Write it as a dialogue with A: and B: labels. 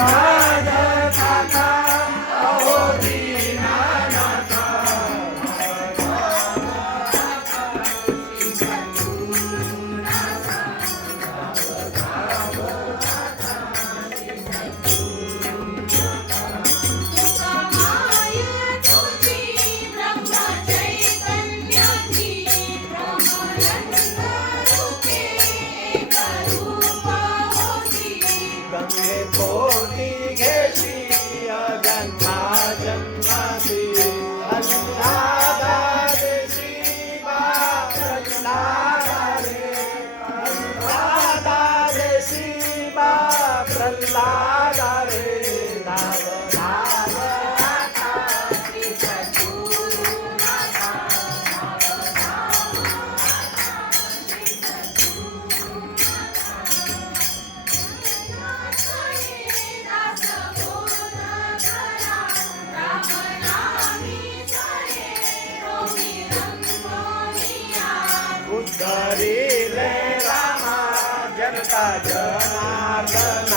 A: Allah. Janardan